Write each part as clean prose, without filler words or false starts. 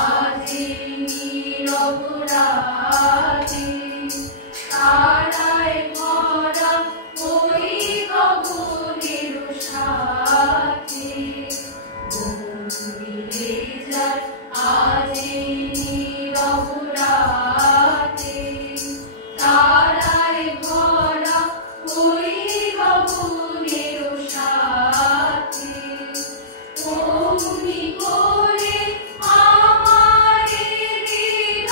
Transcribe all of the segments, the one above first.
আজি নীরব রাতে তারায় ভরা ওই গগনের সাথে মিলে যায় আজি নীরব রাতে তারায় ভরা ওই গগনের সাথে অমনি করে আমার হৃদয়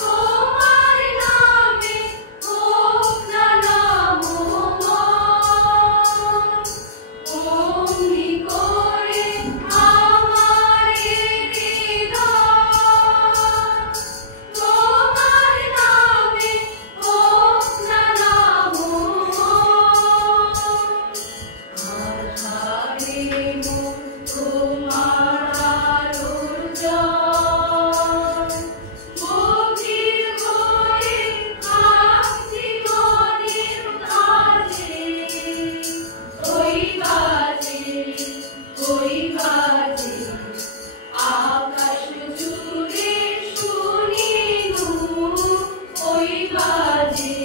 তোমার নামে হোক না নামময় অমনি করে আমার হৃদয় তোমার নামে হোক না নামময় তোমার আলোর জয় গভীর হয়ে আসছি মনের কাছে ওই বাজে আকাশ জুড়ে শুনি ওই বাজে